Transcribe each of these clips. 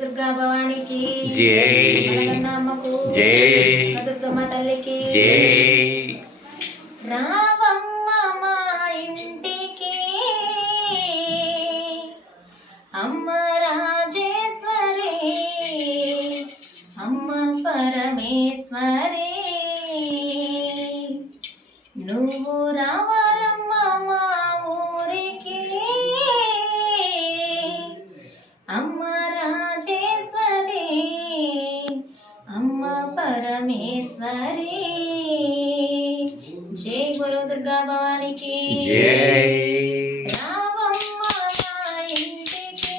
దుర్గా భవానికి జై జై దుర్గమ్మ తల్లికి జై. రావమ్మ మా ఇంటికి అమ్మ రాజేశ్వరి అమ్మ పరమేశ్వరి నువ్వు రావాలమ్మ మా ఊరికి అమ్మ రాజేశ్వరి అమ్మ పరమేశ్వరి. జై గురు దుర్గా భవానికి జై. రావమ్మ మా ఇంటికి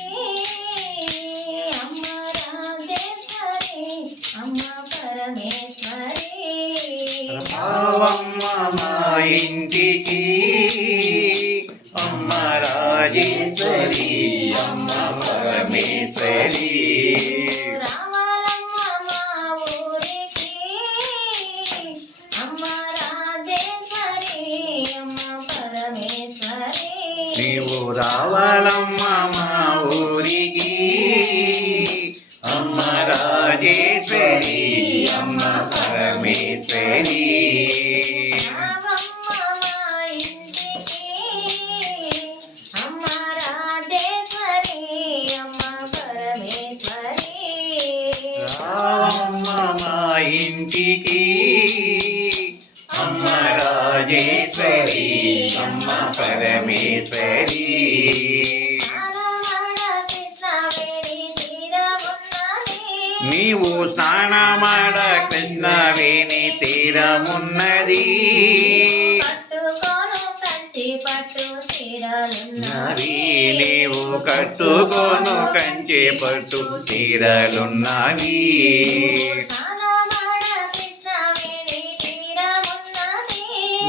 అమ్మ రాజేశ్వరి అమ్మ పరమేశ్వరి. రావమ్మ మా ఇంటికి అమ్మ రాజేశ్వరి అమ్మ పరమేశ్వరి. రావాలమ్మ మా ఊరికి అమ్మ రాజేశ్వరి అమ్మ పరమేశ్వరి. నీవు రావాలమ్మ మా ఊరికి అమ్మ రాజేశ్వరి అమ్మ పరమేశ్వరి. రావమ్మ మా ఇంటికి అమ్మ రాజేశ్వరి అమ్మ పరమేశ్వరి. రావమ్మ మా ఇంటికి అమ్మ రాజేశ్వరి అమ్మ పరమేశ్వరి. నీవు స్నానమాడ కృష్ణవేణి తీరమున్నది. నీవు కట్టుకోను కంచె పట్టు తీరలున్నవి.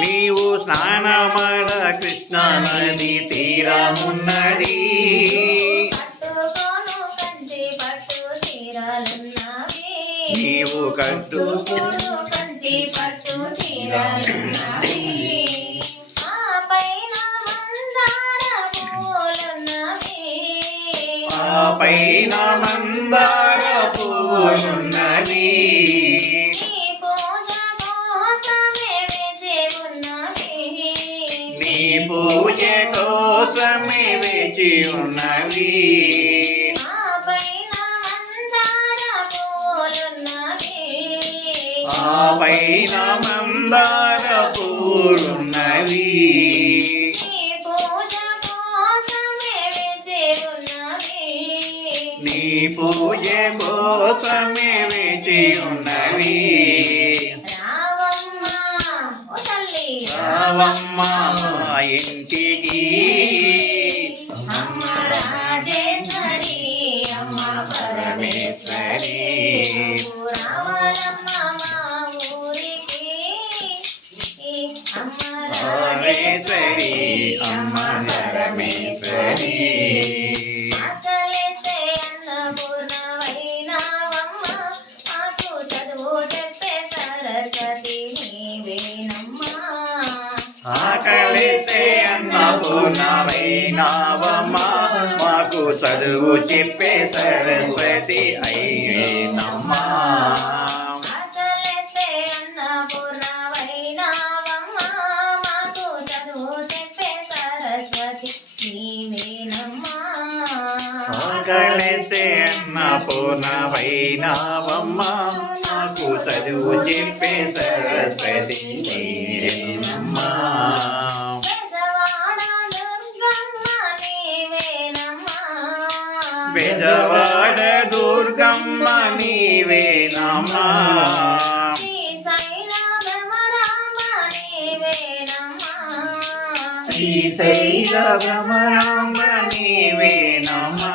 నీవు స్నానమాడ కృష్ణ నది తీరమున్నది. నీవు కట్టుకోను కంచి పట్టు తీరాలున్నవి. ఆ పైన మందార పూలున్నవి. ఆ పైన మందార పూలున్నవి. నీ పూజ కోసమే వేచి ఉన్నవి. నీ పూజ కోసమే వేచి ఉన్నవి. ఆ పైన మందార పూలున్నవి. ఆ పైన మందార పూలున్నవి. నీ పూజ కోసమే వేచి ఉన్నవి. నీ పూజ కోసమే వేచి ఉన్నవి. రావమ్మ ఓ తల్లి రావమ్మ మా ఇంటికి అమ్మ రాజేశ్వరి అమ్మ పరమేశ్వరి. రావాలమ్మ మా ఊరికి అమ్మ పరమేశ్వరి అమ్మ పరమేశ్వరి. ఆకలేస్తే అన్నపూర్ణవైనావమ్మ మాకు చదువు చెప్పే సరస్వతి నీవేనమ్మా. ఆకలిస్తే అన్నపూర్ణమైనావమ్మ మాకు చదువు చెప్పే సరస్వతి అయినమ్మా. ఆకలేస్తే అన్నపూర్ణవైనావమ్మ మాకు చదువు చెప్పే సరస్వతి నీవేనమ్మా. ఆకలిస్తే అన్నపూర్ణమైనావమ్మ మాకు చదువు చెప్పే సరస్వతి అయినమ్మా. బెజవాడ దుర్గమ్మ నీవేనమ్మా. బెజవాడ దుర్గమ్మ నీవేనమ్మా. శ్రీశైల భ్రమరాంబ నీవేనమ్మా. శ్రీశైల భ్రమరాంబ నీవేనమ్మా.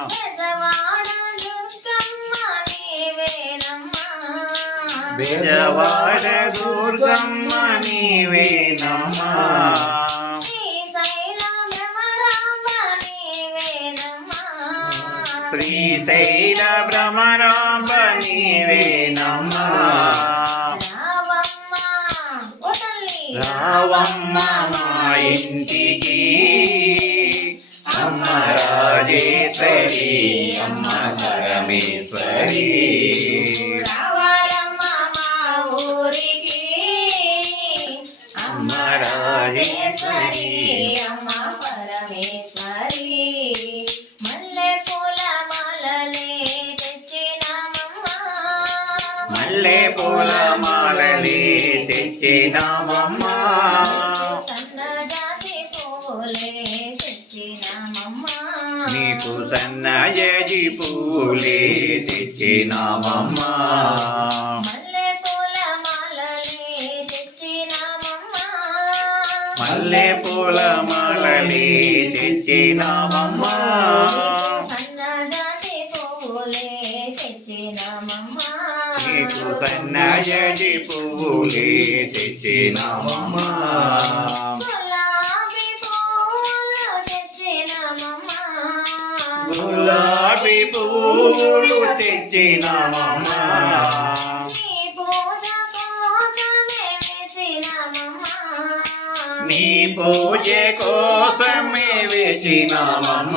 బెజవాడ దుర్గమ్మ నీవేనమ్మా. బెజవాడ దుర్గమ్మ నీవేనమ్మా. శ్రీశైల భ్రమరాంబ నీవేనమ్మా. శ్రీశైల భ్రమరాంబ నీవేనమ్మా. రావమ్మ ఓ తల్లి రావమ్మ మా ఇంటికి అమ్మ రాజేశ్వరి అమ్మ పరమేశ్వరి రావాలమ్మ మా ఊరికి అమ్మ రాజేశ్వరి అమ్మ పరమేశ్వరి మల్లె పూల మాలలే తెచ్చినామమ్మ మల్లె పూల మాలలే తెచ్చినామమ్మ సన్నజాతి పూలే తెచ్చినామమ్మ నీకు సన్నజాజి పూలే తెచ్చినామమ్మ మల్లె పూల మాలలే తెచ్చినామమ్మ మల్లె పూల మాలలే తెచ్చినామమ్మ సన్నజాతి పూలే తెచ్చినామమ్మ నీకు సన్నజాజి పూలే తెచ్చినామమ్మ గులాబీ పూలు తెచ్చినామమ్మ గులాబీ పూలు తెచ్చినామమ్మ నీ పూజ కోసమే నీ పూజ కోసమే వేసినామమ్మ వేసినామమ్మ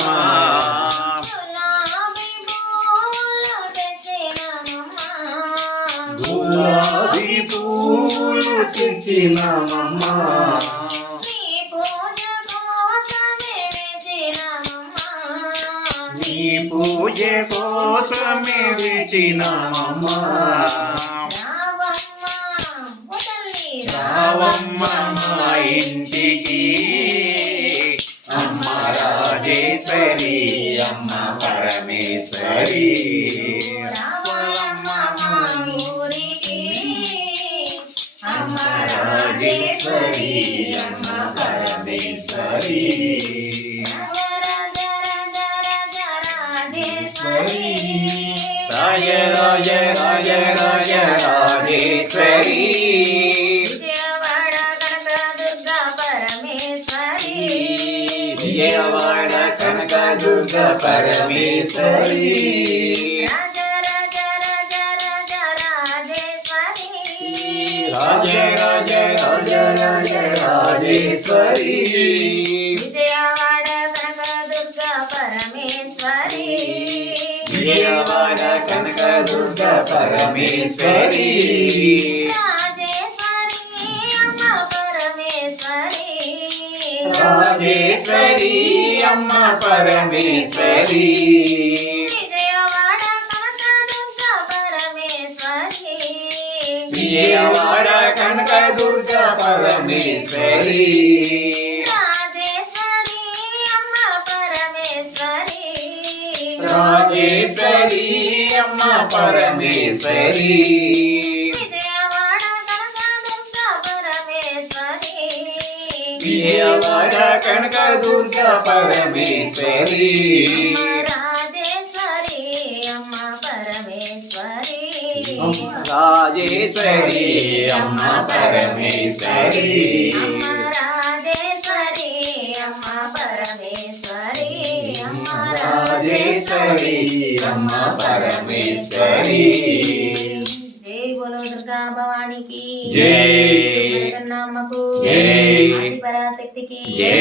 గులాబీ పూలు తెచ్చినామమ్మ గులాబీ పూలు తెచ్చినామమ్మ నీ పూజ కోసమే నీ పూజ కోసమే వేసినామమ్మ వేసినామమ్మ రావమ్మ రావమ్మ ఓ తల్లి మా ఇంటికి అమ్మ రాజేశ్వరి అమ్మ పరమేశ్వరి రావమ్మ మా ఊరికి అమ్మ రాజేశ్వరి రాజేశ్వరి అమ్మ పరమేశ్వరి రాజ రాజ రాజ రాజ రాజేశ్వరి విజయవాడ కనకదుర్గ పరమేశ్వరి విజయవాడ కనక దుర్గ పరమేశ్వరి రాజ రాజ రాజ రాజ రాజేశ్వరి రాజ రాజ రాజ రాజ రాజేశ్వరి విజయవాడ కనకదుర్గ పరమేశ్వరి విజయవాడ కనక దుర్గ పరమేశ్వరి రాజేశ్వరి అమ్మ పరమేశ్వరి రాజేశ్వరి అమ్మ పరమేశ్వరి విజయవాడ కనక దుర్గ పరమేశ్వరి విజయవాడ కనక దుర్గ పరమేశ్వరి రాజేశ్వరి అమ్మ పరమేశ్వరి విజయవాడ కనక దుర్గ పరమేశ్వరి రాజేశ్వరి అమ్మ పరమేశ్వరి రాజేశ్వరి అమ్మ పరమేశ్వరి జై బోలో దుర్గా భవానికి జై జగన్నామకు జై ఆది పరాశక్తికి జై